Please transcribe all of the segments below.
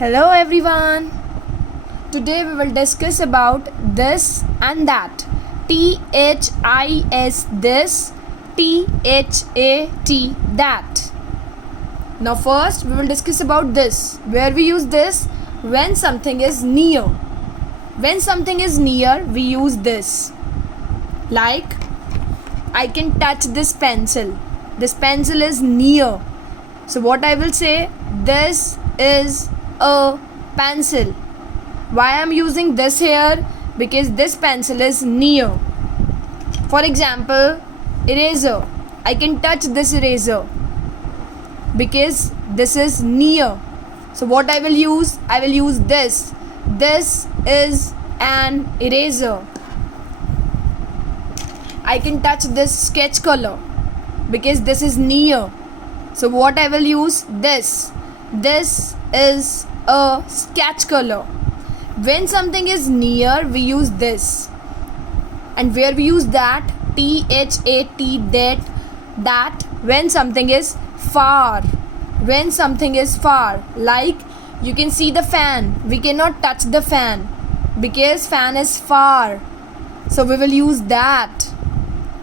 Hello everyone. Today we will discuss about this and that. THIS this, THAT that. Now first we will discuss about this, where we use this when something is near. When something is near, we use this. Like, I can touch this pencil. This pencil is near. So what I will say, this is a pencil. Why I am using this here? Because this pencil is near. For example, eraser. I can touch this eraser because this is near. So what I will use? I will use this. This is an eraser. I can touch this sketch color because this is near. So what I will use? This. This is a sketch color. When something is near, we use this. And where we use that? THAT that when something is far. When something is far. Like, you can see the fan. We cannot touch the fan because fan is far. So we will use that.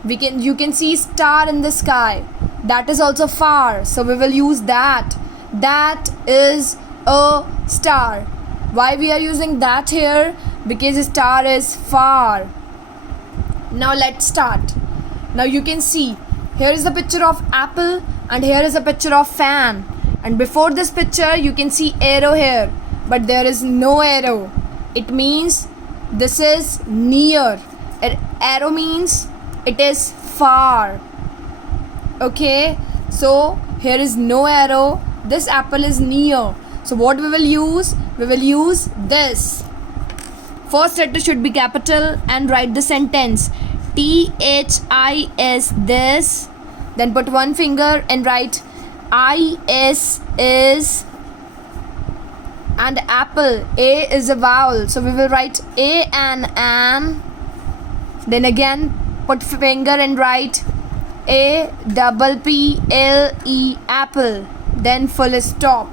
You can see star in the sky. That is also far. So we will use that. That is a star. Why we are using that here? Because star is far. Now let's start. Now you can see here is a picture of apple and here is a picture of fan. And before this picture you can see arrow here, but there is no arrow. It means this is near. Arrow means it is far. Okay, so here is no arrow. This apple is near. So what we will use? We will use this. First letter should be capital and write the sentence. THIS this. Then put one finger and write IS is. And apple. A is a vowel. So we will write A and an. Then again put finger and write APPLE apple. Then full stop.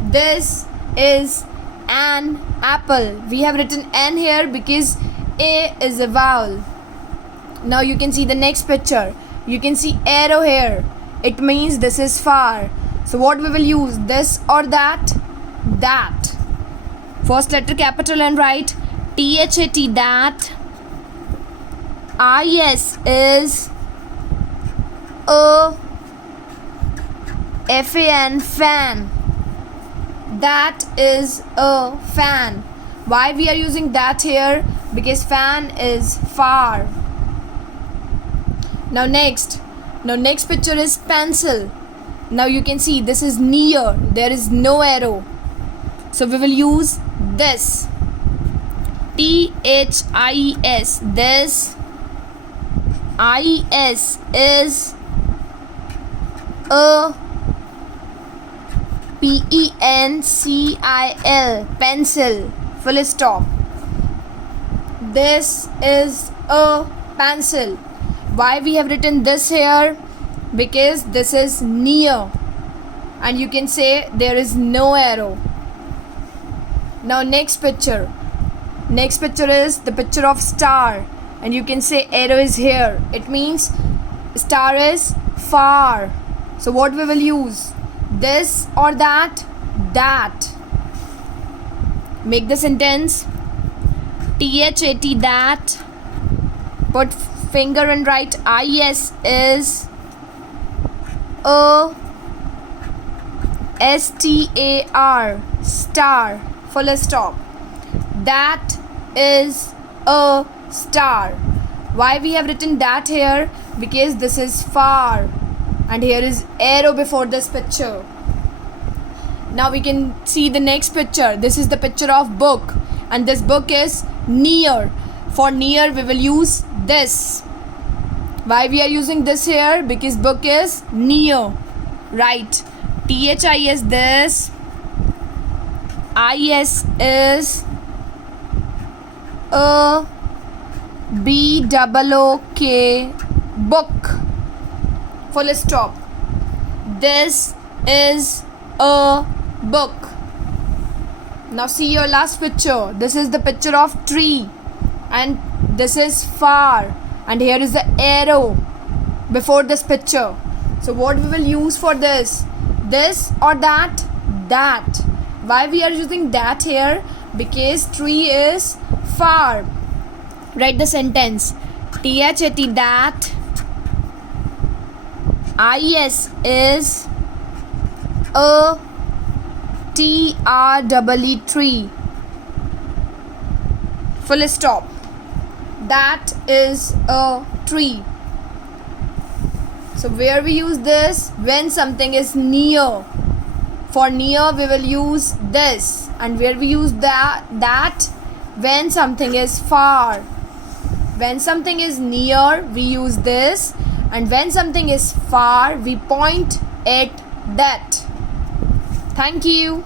This is an apple. We have written N here because A is a vowel. Now you can see the next picture. You can see arrow here. It means this is far. So what we will use? This or that? That. First letter capital and write THAT that. IS is a FAN fan. That is a fan. Why we are using that here? Because fan is far. Now next picture is pencil. Now you can see this is near. There is no arrow. So we will use this. THIS this. IS is a PENCIL pencil. Full stop. This is a pencil. Why we have written this here? Because this is near. And you can say there is no arrow. Now next picture. Next picture is the picture of star. And you can say arrow is here. It means star is far. So what we will use? This or that? That. Make the sentence. THAT that. Put finger and write IS is a STAR star. Full stop. That is a star. Why we have written that here? Because this is far. And here is arrow before this picture. Now we can see the next picture. This is the picture of book. And this book is near. For near we will use this. Why we are using this here? Because book is near. Right. THIS this. IS is a BOOK book. Full stop. This is a book. Now see your last picture. This is the picture of tree and this is far, and here is the arrow before this picture. So what we will use for this or that? That. Why we are using that here? Because tree is far. Write the sentence. THAT, that. IS is a TREE, tree. Full stop. That is a tree. So where we use this? When something is near. For near we will use this. And where we use that? When something is far. When something is near we use this, and when something is far we point at that. Thank you.